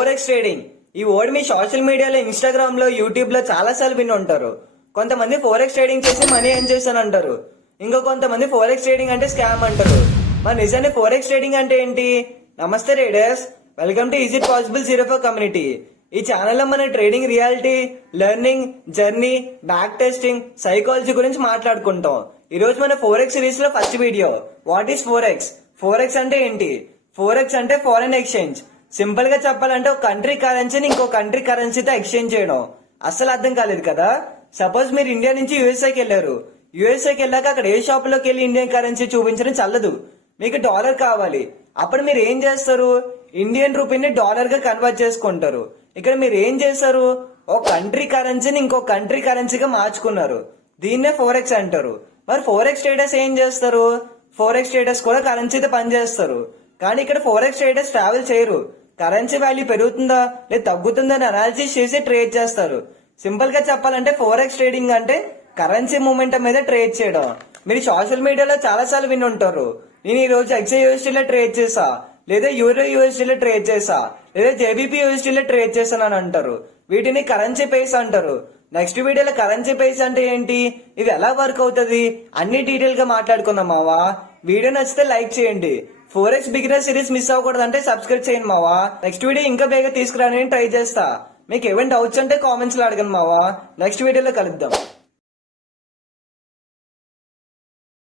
Forex trading. ఈ word మీ social మీడియాలో, Instagram లో, యూట్యూబ్ లో చాలా సార్లు విని ఉంటారు. కొంతమంది ఫోరెక్స్ ట్రేడింగ్ చేసి మనీ ఎర్న్ చేస్తాను అంటారు. ఇంకో కొంతమంది ఫోరెక్స్ ట్రేడింగ్ అంటే స్కామ్ అంటారు. మరి నిజాన్ని ఫోరెక్స్ ట్రేడింగ్ అంటే ఏంటి? నమస్తే raiders, welcome to is it possible 04 community. ఈ ఛానల్లో మన trading reality, learning, journey, back testing, psychology గురించి మాట్లాడుకుంటాం. ఈ రోజు మన ఫోరెక్స్ సిరీస్ లో first video, what is forex? Forex అంటే ఏంటి? ఫోరెక్స్ అంటే ఫారెన్ ఎక్స్చేంజ్. సింపుల్ గా చెప్పాలంటే ఒక కంట్రీ కరెన్సీని ఇంకో కంట్రీ కరెన్సీతో ఎక్స్చేంజ్ చేయడం. అస్సలు అర్థం కాలేదు కదా? సపోజ్ మీరు ఇండియా నుంచి యూఎస్ఏకి వెళ్ళారు. యూఎస్ఏకి వెళ్ళాక అక్కడ ఏ షాప్ లోకి వెళ్ళి ఇండియన్ కరెన్సీ చూపించడం చల్లదు. మీకు డాలర్ కావాలి. అప్పుడు మీరు ఏం చేస్తారు? ఇండియన్ రూపీని డాలర్ గా కన్వర్ట్ చేసుకుంటారు. ఇక్కడ మీరు ఏం చేస్తారు? ఒక కంట్రీ కరెన్సీని ఇంకో కంట్రీ కరెన్సీగా మార్చుకున్నారు. దీన్నే ఫోరెక్స్ అంటారు. మరి ఫోరెక్స్ ట్రేడర్స్ ఏం చేస్తారు? ఫోరెక్స్ ట్రేడర్స్ కూడా కరెన్సీతో పనిచేస్తారు. కానీ ఇక్కడ ఫోరెక్స్ ట్రేడర్స్ ట్రావెల్ చేయరు. కరెన్సీ వాల్యూ పెరుగుతుందా లేదా తగ్గుతుందా అని అనాలిసిస్ చేసి ట్రేడ్ చేస్తారు. సింపుల్ గా చెప్పాలంటే ఫోరెక్స్ ట్రేడింగ్ అంటే కరెన్సీ మూమెంటం మీద ట్రేడ్ చేయడం. మీరు సోషల్ మీడియాలో చాలా సార్లు విని ఉంటారు, నేను ఈ రోజు XAUSD ట్రేడ్ చేసా, లేదా యూరో USD ట్రేడ్ చేసా, లేదా JBP USD ట్రేడ్ చేశాను అని అంటారు. వీటిని కరెన్సీ పేస్ అంటారు. నెక్స్ట్ వీడియోలో కరెన్సీ పేస్ అంటే ఏంటి, ఇది ఎలా వర్క్ అవుతుంది అన్ని డీటెయిల్ గా మాట్లాడుకుందాం మావా. వీడియో నచ్చితే లైక్ చేయండి. ఫోరెక్స్ బిగినర్ సిరీస్ మిస్ అవ్వకూడదు అంటే సబ్స్క్రైబ్ చేయండి మావా. నెక్స్ట్ వీడియో ఇంకా బేగా తీసుకురాని ట్రై చేస్తా. మీకు ఏమైనా డౌట్స్ అంటే కామెంట్స్ లో అడగండి మావా. నెక్స్ట్ వీడియోలో కలుద్దాం.